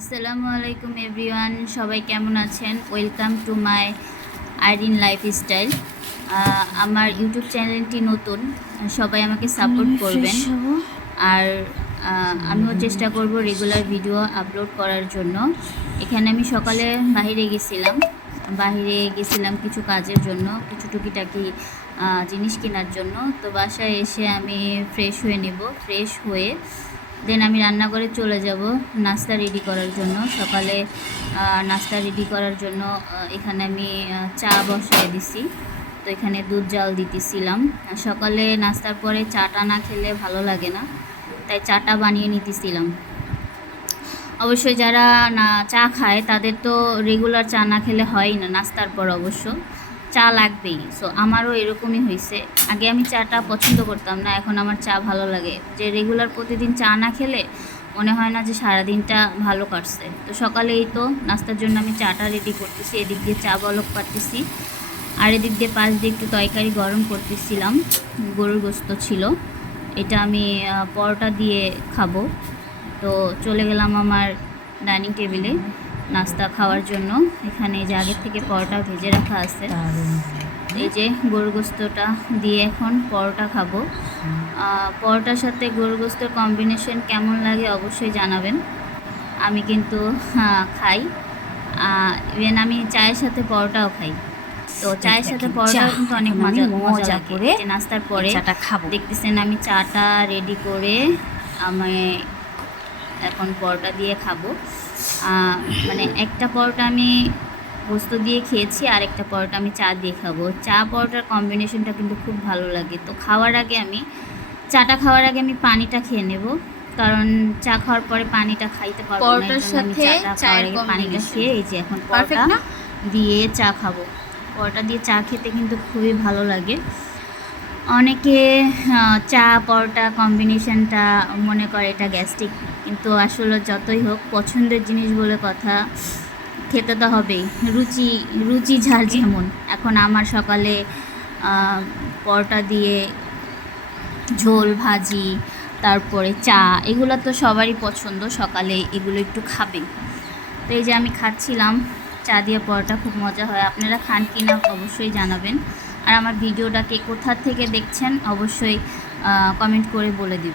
আসসালামু আলাইকুম এভরিওয়ান, সবাই কেমন আছেন? Welcome to my Irene lifestyle. আমার ইউটিউব চ্যানেলটি নতুন, সবাই আমাকে সাপোর্ট করবেন। আর আমিও চেষ্টা করব রেগুলার ভিডিও আপলোড করার জন্য। এখানে আমি সকালে বাইরে গেছিলাম কিছু কাজের জন্য, কিছু টুকিটাকি জিনিস কেনার জন্য। তো বাসায় এসে আমি ফ্রেশ হয়ে নেব। ফ্রেশ হয়ে দেন আমি রান্নাঘরে চলে যাব নাস্তা রেডি করার জন্য। সকালে নাস্তা রেডি করার জন্য এখানে আমি চা বসায় দিছি। তো এখানে দুধ জাল দিতেছিলাম। সকালে নাস্তার পরে চাটা না খেলে ভালো লাগে না, তাই চাটা বানিয়ে নিতেছিলাম। অবশ্যই যারা না চা খায় তাদের তো রেগুলার চা না খেলে হয় না, নাস্তার পর অবশ্য চা লাগবেই। সো আমারও এরকমই হয়েছে। আগে আমি চাটা পছন্দ করতাম না, এখন আমার চা ভালো লাগে। যে রেগুলার প্রতিদিন চা না খেলে মনে হয় না যে সারাদিনটা ভালো কাটছে। তো সকালে এই তো নাস্তার জন্য আমি চাটা রেডি করতেছি, এদিক দিয়ে চা বলক পাড়তেছি, আর এদিক দিয়ে পাশ দিয়ে একটু তরকারি গরম করতেছিলাম। গরুর গোস্ত ছিল, এটা আমি পরোটা দিয়ে খাবো। তো চলে গেলাম আমার ডাইনিং টেবিলে নাস্তা খাওয়ার জন্য। এখানে যে আগের থেকে পরোটা ভেজে রাখা আছে, এই যে গরুর গোস্তটা দিয়ে এখন পরোটা খাবো। পরোটার সাথে গরুর গোস্তের কম্বিনেশন কেমন লাগে অবশ্যই জানাবেন। আমি কিন্তু খাই, ইভেন আমি চায়ের সাথে পরোটাও খাই। তো চায়ের সাথে পরোটাও কিন্তু অনেক মজা করে নাস্তার পরে খাবো। দেখতেছেন আমি চাটা রেডি করে আমি এখন পরোটা দিয়ে খাবো। মানে একটা পরোটা আমি গোস্ত দিয়ে খেয়েছি, আর একটা পরোটা আমি চা দিয়ে খাবো। চা পরোটার কম্বিনেশনটা কিন্তু খুব ভালো লাগে। তো চাটা খাওয়ার আগে আমি পানিটা খেয়ে নেব, কারণ চা খাওয়ার পরে পানিটা খাইতে পারবো না। পরোটার সাথে চায়ের পানিটা খেয়ে এই যে এখন পরোটা দিয়ে চা খাবো। পরোটা দিয়ে চা খেতে কিন্তু খুবই ভালো লাগে। অনেকে চা পরোটা কম্বিনেশনটা মনে করে এটা গ্যাস্ট্রিক, কিন্তু আসলে যতই হোক পছন্দের জিনিস বলে কথা, খেতে তো হবেই। রুচি যার যেমন। এখন আমার সকালে পরোটা দিয়ে ঝোল ভাজি, তারপরে চা, এগুলো তো সবারই পছন্দ, সকালে এগুলো একটু খাবে। তো এই যে আমি খাচ্ছিলাম চা দিয়ে পরোটা, খুব মজা হয়। আপনারা খান কি না অবশ্যই জানাবেন। আর আমার ভিডিওটাকে কোথা থেকে দেখছেন অবশ্যই কমেন্ট করে বলে দিন।